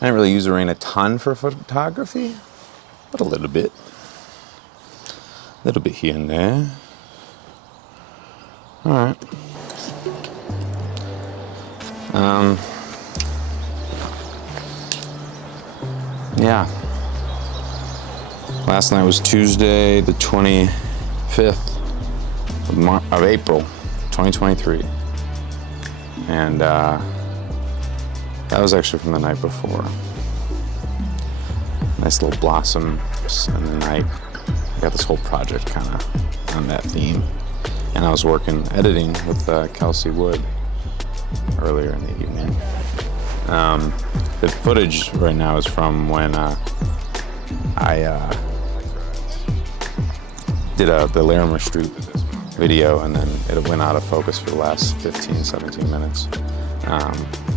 I didn't really use the rain a ton for photography, but a little bit. A little bit here and there. All right. Yeah. Last night was Tuesday, the 25th of April, 2023. And that was actually from the night before. Nice little blossoms in the night. I got this whole project kind of on that theme. And I was editing with Kelsey Wood earlier in the evening. The footage right now is from when I did the Larimer Street video, and then it went out of focus for the last 15, 17 minutes.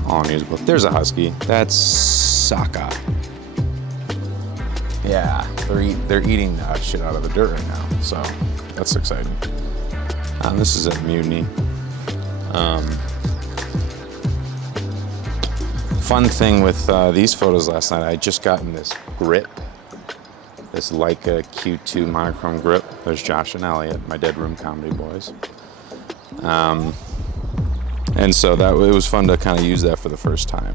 All musical. There's a husky. That's Saka. Yeah, they're eating shit out of the dirt right now, so that's exciting. This is at Mutiny. Fun thing with these photos last night, I just gotten this grip, this Leica Q2 Monochrome grip. There's Josh and Elliot, my Deadroom comedy boys. And so it was fun to kind of use that for the first time.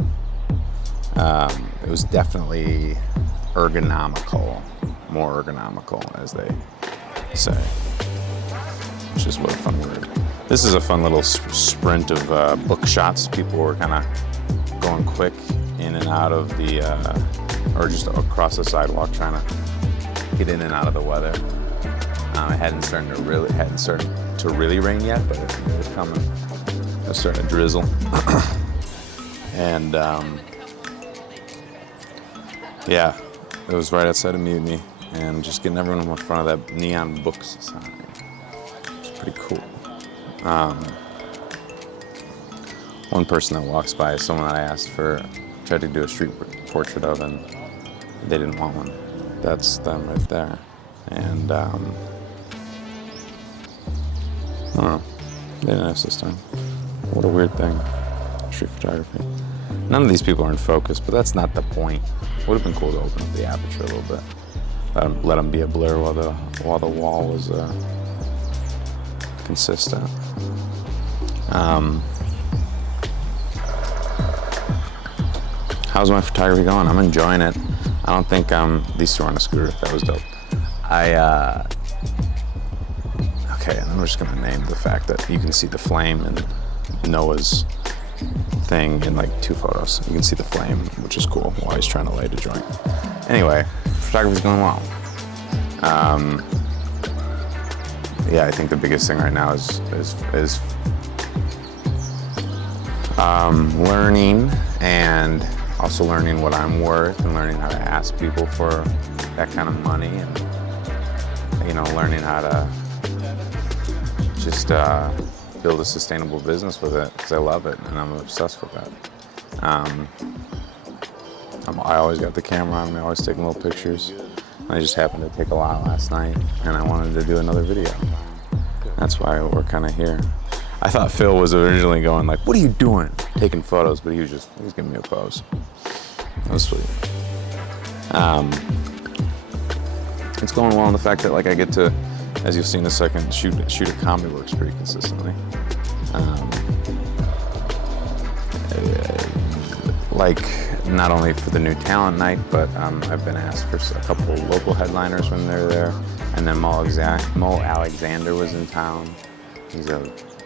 It was definitely ergonomical, more ergonomical, as they say, which is what a fun word. This is a fun little sprint of book shots. People were kind of going quick in and out of the, or just across the sidewalk, trying to get in and out of the weather. It hadn't started to really rain yet, but it was coming. It was starting to drizzle, and yeah, it was right outside of Mutiny, and just getting everyone in front of that neon books sign. It's pretty cool. One person that walks by is someone that I tried to do a street portrait of, and they didn't want one. That's them right there. And I don't know, they didn't ask this time. What a weird thing, street photography. None of these people are in focus, but that's not the point. Would have been cool to open up the aperture a little bit. Let them be a blur while the wall was consistent. How's my photography going? I'm enjoying it. I don't think these two are on a scooter. That was dope. Okay, and I'm just gonna name the fact that you can see the flame in Noah's thing in like 2 photos. You can see the flame, which is cool, while he's trying to light a joint. Anyway, photography's going well. Yeah, I think the biggest thing right now is learning, and also learning what I'm worth, and learning how to ask people for that kind of money, and learning how to just build a sustainable business with it, because I love it and I'm obsessed with that. I always got the camera on me, always taking little pictures. I just happened to take a lot last night, and I wanted to do another video. That's why we're kind of here. I thought Phil was originally going like, "What are you doing?" Taking photos, but he was giving me a pose. That was sweet. It's going well in the fact that I get to, as you'll see in a second, shoot at Comedy Works pretty consistently. Not only for the new talent night, but I've been asked for a couple of local headliners when they're there. And then Mo Alexander was in town. He's a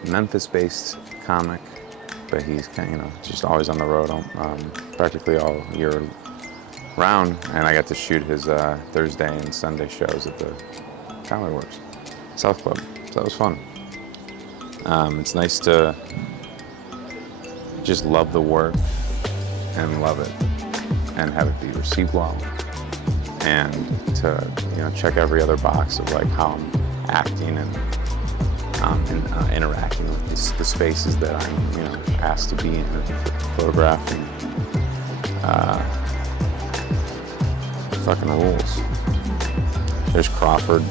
Memphis-based comic, but he's kind of, just always on the road, practically all year round. And I got to shoot his Thursday and Sunday shows at the Comedy Works, South Club. So that was fun. It's nice to just love the work and love it and have it be received well, and to check every other box of how I'm acting and interacting with the spaces that I'm asked to be in and photographing. Fucking rules. There's Crawford,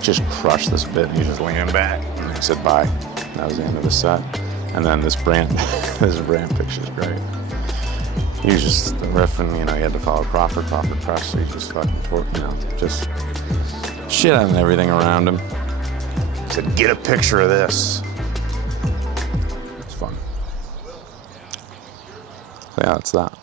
just crushed this bit, and he's just leaning back, and I said bye. That was the end of the set. And then this brand picture is great. he was just riffing, you know, he had to follow Crawford press, so he just fucking, you know, just shit on everything around him. He said, get a picture of this. It's fun. So yeah, that's that.